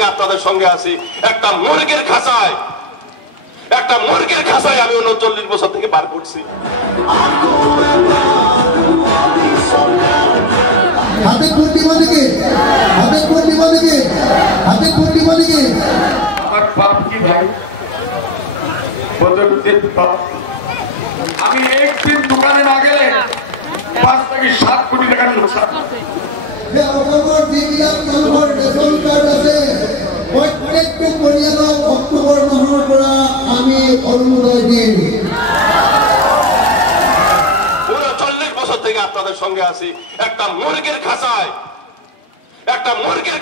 থেকে আপনাদের সঙ্গে আছি। একটা মুরগির খাঁচায় আমি 39 বছর থেকে পার করছি। আমার বাপ কি ভাই, আমি একদিন দোকানে না গেলে 5 থেকে 7 কোটি টাকার লোকসান। প্ৰত্যেকটো পৰিয়ালক অক্টোবৰ মাহৰ পৰা আমি অৰুণোদয় দিম। 39 বছর থেকে আপনাদের সঙ্গে আছি। একটা মুরগির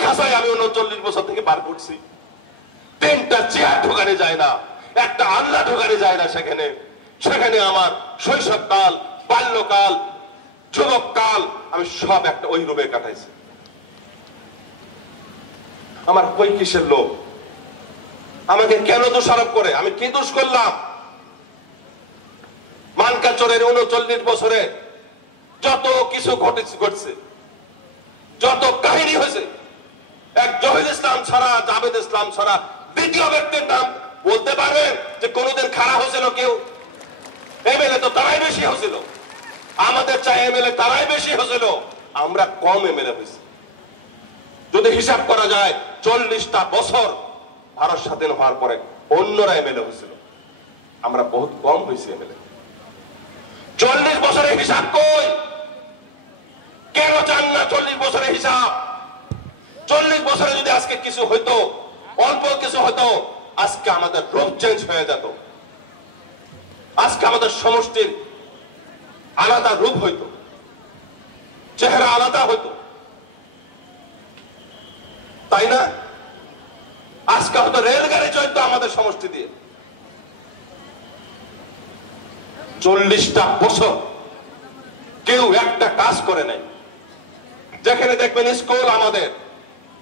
খাঁচায় আমি 39 বছর থেকে পার করছি। 3টা চেয়ার ঢোকানো যায় না, একটা আল্লাহ ঢোকানো যায় না। সেখানে আমার শৈশবকাল, বাল্যকাল, যুবককাল আমি সব একটা ওই রুমে কাটাইছি। আমার কই কিসের লোক? আমাকে কেন দোষারোপ করে? আমি কি দোষ করলাম? মানকাচরের 39 বছরে যত কিছু ঘটছে, যত কাহিনী হয়েছে, এক জহির ইসলাম ছাড়া, জাভেদ ইসলাম ছাড়া দ্বিতীয় ব্যক্তির নাম বলতে পারবেন যে কোনদিন খারাপ হয়েছিল কেউ? এমএলএ তো তারাই বেশি হয়েছিল, আমাদের চাই এমএলএ তারাই বেশি হয়েছিল, আমরা কম এমএলএ হয়েছি। যদি হিসাব করা যায় 40টা বছর ভারত স্বাধীন হওয়ার পরে অন্যরা এমএলএ হয়েছিল, আমরা বহুত কম হয়েছি এমএলএ। 40 বছরের হিসাব কই? কেন চান না 40 বছরের হিসাব? 40 বছরে যদি আজকে কিছু হইতো, অল্প কিছু হইতো, আজকে আমাদের রূপ চেঞ্জ হয়ে যেত, আজকে আমাদের সমষ্টির আলাদা রূপ হইতো, চেহারা আলাদা হইতো, তাই না? আজকে হয়তো রেলগাড়ি চলতো আমাদের সমষ্টি দিয়ে। 40টা বছর কেউ একটা কাজ করে নাই। যেখানে দেখবেন স্কুল আমাদের,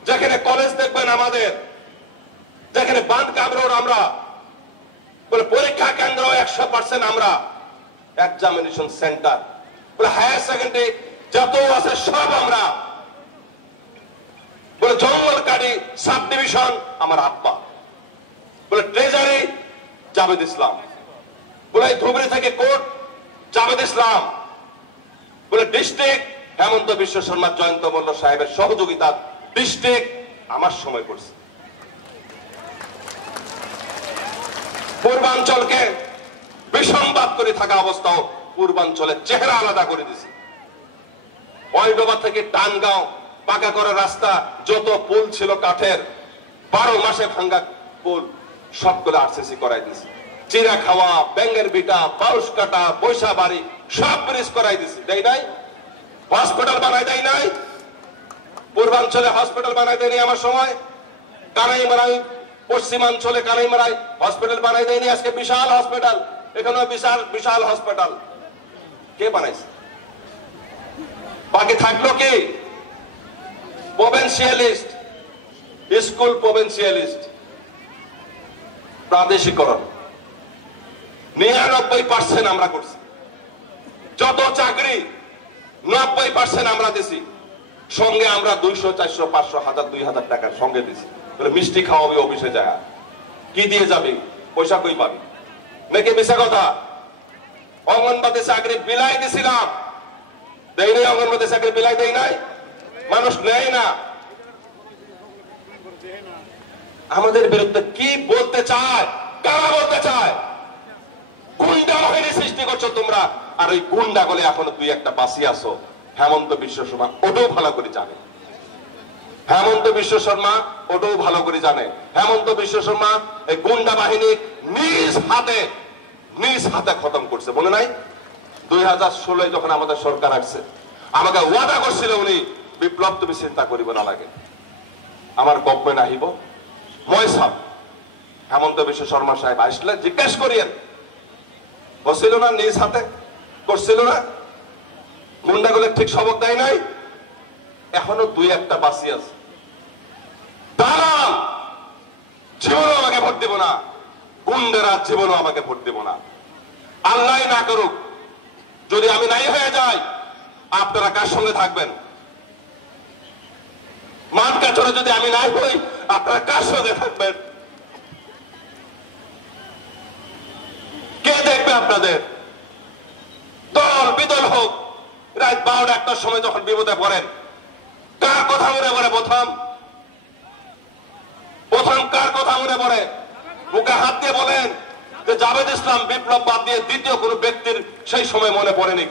যেখানে কলেজ দেখবেন আমাদের, যেখানে বাঁধ কামড় আমরা, বলে পরীক্ষা কেন্দ্র 100% আমরা, এক্সামিনেশন সেন্টার, বলে হায়ার সেকেন্ডারি যত আছে সব আমরা, বলে জঙ্গলকারী সাব ডিভিশন আমার আব্বা, বলে ট্রেজারি জাভেদ ইসলাম, বলে ধুবড়ি থেকে কোর্ট জাভেদ ইসলাম, বলে ডিস্ট্রিক্ট হেমন্ত বিশ্ব শর্মা জয়ন্ত মল্ল সাহেবের সহযোগিতা ডিস্ট্রিক্ট আমার সময় করছে। পূর্বাঞ্চলকে বিসংবাদ করে থাকা অবস্থাও পূর্বাঞ্চলের চেহারা আলাদা করে দিছে। ওয়াইডোবা থেকে টানগাঁও পাকা করা রাস্তা, যত পুল ছিল কাঠের, 12 মাসে ভাঙ্গা পুল সবগুলো আরসিসি করাই দিছে। চিরা খাওয়া, ব্যাঙ্গের বিটা, পাউস কাটা, বৈশা বাড়ি সব ব্রিজ করাই দিছে। দেয় নাই? হসপিটাল বানাই দেয় নাই? পূর্বাঞ্চলে হসপিটাল বানাই দেয়নি আমার সময়? কানাইমারাই পশ্চিমাঞ্চলে কানাইমারাই হসপিটাল বানাই দেয়নি? আজকে বিশাল হসপিটাল, এখানে বিশাল হসপিটাল কে বানাইছে? বাকি থাকলো কি? প্রভিন্সিয়ালিস্ট স্কুল, প্রভিন্সিয়ালিস্ট প্রাদেশিকরণ 99% আমরা করছি। যত চাকরি 90% আমরা দিছি, সঙ্গে আমরা 200, 400, 500, 1000, 2000 টাকার সঙ্গে দিছি। বলে মিষ্টি খাওয়াবি অফিসে যায়, কি দিয়ে যাবি? পয়সা কই পাবি? নাকি মিশা কথা? অঙ্গনবাদী চাকরি বিলাই দিছিলাম, দেয় নাই? অঙ্গনবাদী চাকরি বিলাই দেয় নাই? মানুষ নেয় না। আমাদের বিরুদ্ধে কি বলতে চায়? কারা বলতে চায়? গুন্ডা বাহিনী সৃষ্টি করছো তোমরা, আর ওই গুন্ডা গলে এখনো 2-1টা বাসি আছো। হেমন্ত বিশ্ব শর্মা ওটাও ভালো করে জানে, হেমন্ত বিশ্ব শর্মা ওটাও ভালো করে জানে। হেমন্ত বিশ্ব শর্মা এই গুন্ডা বাহিনী নিজ হাতে খতম করছে। মনে নাই? 2016 যখন আমাদের সরকার আসছে, আমাকে ওয়াদা করছিল উনি, বিপ্লব তুমি চিন্তা করিব না লাগে, আমার গভর্নমেন্ট আহিব। মই সাহেব, হেমন্ত বিশ্ব শর্মা সাহেব আসলে জিজ্ঞেস করিয়েন, বসছিল না? নিজ হাতে করছিল না? গুন্ডাগুলো ঠিক সবক দেয় নাই? এখনো 2-1টা বাসি আছে। দালাল জীবনও আমাকে ভোট দিব না, গুন্ডারা জীবনও আমাকে ভোট দিব না। আল্লাহ না করুক যদি আমি নাই হয়ে যাই, আপনারা কার সঙ্গে থাকবেন? মাঠ কাছরে যদি আমি নাই হই, আপনারা কার সঙ্গে থাকবেন? কে দেখবে আপনাদের? দল বিদল হোক, রাত 12-1টার সময় যখন বিপদে পড়েন, কার কথা মনে পড়ে? প্রথম কার কথা মনে পড়ে? বুকে হাত দিয়ে বলেন যে জাভেদ ইসলাম বিপ্লব বাদ দিয়ে দ্বিতীয় কোন ব্যক্তির সেই সময় মনে পড়েনি?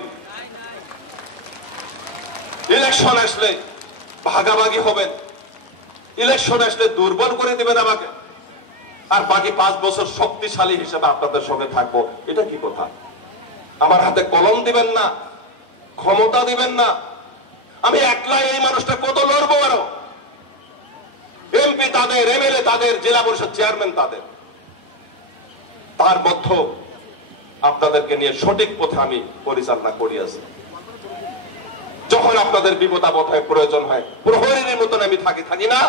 ইলেকশন আসলে ভাগাভাগি হবেন, ইলেকশন আসলে দুর্বল করে দিবেন আমাকে, আর বাকি 5 বছর শক্তিশালী হিসেবে আপনাদের সঙ্গে থাকবো। এটা কি কথা? আমার হাতে কলম দিবেন না, ক্ষমতা দিবেন না। আমি একলাই এই মানুষটা কত লড়বো? আরো এমপি তাদের, এমএলএ তাদের, জেলা পরিষদ চেয়ারম্যান তাদের। তার মধ্যে আপনাদেরকে নিয়ে সঠিক পথে আমি পরিচালনা করিয়াছি। যখন আপনাদের বিপদ আপদ হয়, প্রয়োজন হয়, প্রহরীর মতন আমি থাকি না।